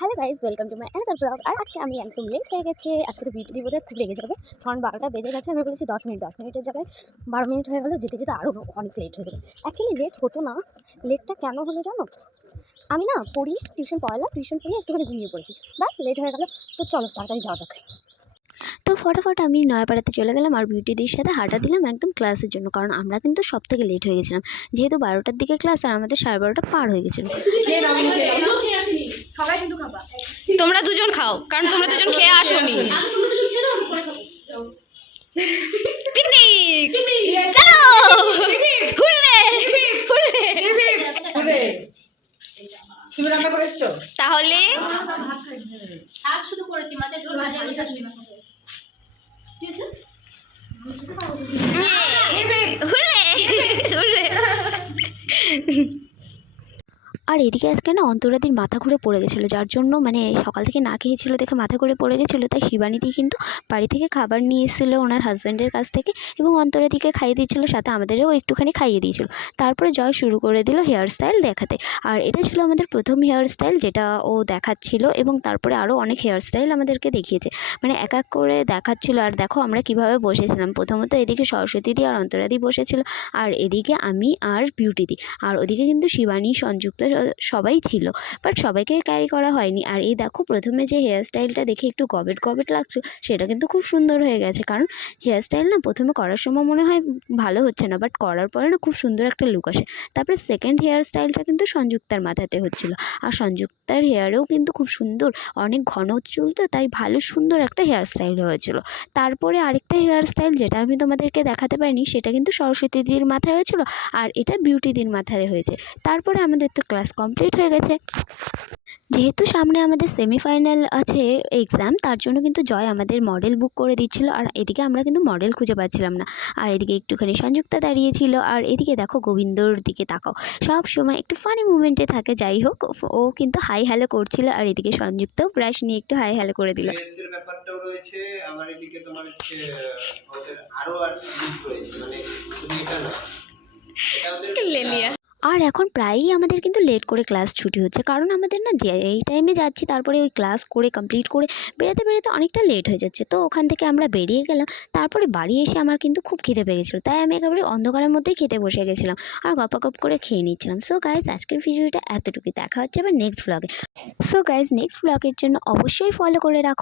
Hello guys welcome to my another vlog আর আজকে আমি একদম লেট হয়ে গেছে। আজকে তো বিউটি বোধহয় খুব লেগে যাবে। কারণ বারোটা বেজে গেছে আমি বলেছি দশ মিনিট দশ মিনিটের জায়গায় বারো মিনিট হয়ে গেলো যেতে যেতে আরও অনেক লেট হয়ে গেলো। অ্যাকচুয়ালি লেট হতো না। লেটটা কেন হলো জানো? আমি না পড়ি টিউশন পড়ালাম টিউশন পড়িয়ে একটুখানি ঘুমিয়ে পড়েছি। বাস লেট হয়ে গেলো। তো চলো তাড়াতাড়ি যাওয়া যাক। তো ফটাফট আমি নয়াপাড়াতে চলে গেলাম আর বিউটিদির সাথে হাঁটা দিলাম একদম ক্লাসের জন্য। কারণ আমরা কিন্তু সব থেকে লেট হয়ে গেছিলাম। যেহেতু বারোটার দিকে ক্লাস আর আমাদের সাড়ে বারোটা পার হয়ে গেছিল। সবাই কিন্তু খাবা। তোমরা দুজন খাও কারণ তোমরা দুজন খেয়ে আসো নি পিকনিক! চলো! তুমি রান্না তাহলে? শাক শুধু করেছি মাছের ঝোল ভাজা আলু চাটনি আর এদিকে আজকে না অন্তরাদির মাথা ঘুরে পড়ে গেছিল, যার জন্য মানে সকাল থেকে না খেয়েছিলো দেখে মাথা ঘুরে পড়ে গেছিল। তাই শিবানীদি কিন্তু বাড়ি থেকে খাবার নিয়ে এসেছিল ওনার হাজব্যান্ডের কাছ থেকে এবং অন্তরাদিকে খাইয়ে দিয়েছিলো, সাথে আমাদেরও একটুখানি খাইয়ে দিয়েছিল। তারপরে জয় শুরু করে দিল হেয়ার স্টাইল দেখাতে। আর এটা ছিল আমাদের প্রথম হেয়ার স্টাইল যেটা ও দেখাচ্ছিল এবং তারপরে আরও অনেক হেয়ার স্টাইল আমাদেরকে দেখিয়েছে। মানে এক এক করে দেখাচ্ছিল, আর দেখো আমরা কীভাবে বসেছিলাম। প্রথমত এদিকে সরস্বতী দি আর অন্তরাদি বসেছিল, আর এদিকে আমি আর বিউটি দি। আর ওদিকে কিন্তু শিবানী, সংযুক্ত সবাই ছিল বাট সবাইকে ক্যারি করা হয়নি। আর এই দেখো, প্রথমে যে হেয়ার স্টাইলটা দেখে একটু গবেট গবেট লাগছিল সেটা কিন্তু খুব সুন্দর হয়ে গেছে। কারণ হেয়ার স্টাইল না প্রথমে করার সময় মনে হয় ভালো হচ্ছে না বাট করার পরে না খুব সুন্দর একটা লুক আসে। তারপরে সেকেন্ড হেয়ার স্টাইলটা কিন্তু সংযুক্তার মাথাতে হচ্ছিল। আর সংযুক্তার হেয়ারেও কিন্তু খুব সুন্দর, অনেক ঘন চুল তো তাই ভালো সুন্দর একটা হেয়ার স্টাইল হয়েছিল। তারপরে আরেকটা হেয়ার স্টাইল যেটা আমি তোমাদেরকে দেখাতে পারিনি, সেটা কিন্তু সরস্বতী দিদির মাথায় হয়েছিল, আর এটা বিউটি দির মাথায় হয়েছে। তারপরে আমাদের তো ক্লাস কমপ্লিট হয়ে গেছে। যেহেতু সামনে আমাদের সেমিফাইনাল আছে এক্সাম তার জন্য কিন্তু জয় আমাদের মডেল বুক করে দিচ্ছিল। আর এদিকে আমরা কিন্তু মডেল খুঁজে পাচ্ছিলাম না। আর এদিকে একটুখানি সংযুক্তা দাঁড়িয়েছিল। আর এদিকে দেখো গোবিন্দর দিকে তাকাও। সব সময় একটু ফানি মুমেন্টে থাকে যাই হোক ও কিন্তু হাই হ্যালো করছিল। আর এদিকে সংযুক্তাও ব্রাশ নিয়ে একটু হাই হ্যালো করে দিল। ব্যাপারটাও রয়েছে আবার এদিকে তোমার হচ্ছে আরও আর রয়েছে। মানে এটা না এটা ওদের আর এখন প্রায়ই আমাদের কিন্তু লেট করে ক্লাস ছুটি হচ্ছে। কারণ আমাদের না যে, এই টাইমে যাচ্ছি, তারপরে ওই ক্লাস করে কমপ্লিট করে বেরোতে বেরোতে অনেকটা লেট হয়ে যাচ্ছে। তো ওখান থেকে আমরা বেরিয়ে গেলাম। তারপরে বাড়ি এসে আমার কিন্তু খুব খিদে পেয়ে গেছিল তাই আমি একেবারে অন্ধকারের মধ্যেই খেতে বসে গেছিলাম আর গপাগপ করে খেয়ে নিচ্ছিলাম। সো গাইজ আজকের ভিডিওটা এতটুকুই। দেখা হচ্ছে এবার নেক্সট ব্লগে সো গাইজ নেক্সট ব্লগের জন্য অবশ্যই ফলো করে রাখো।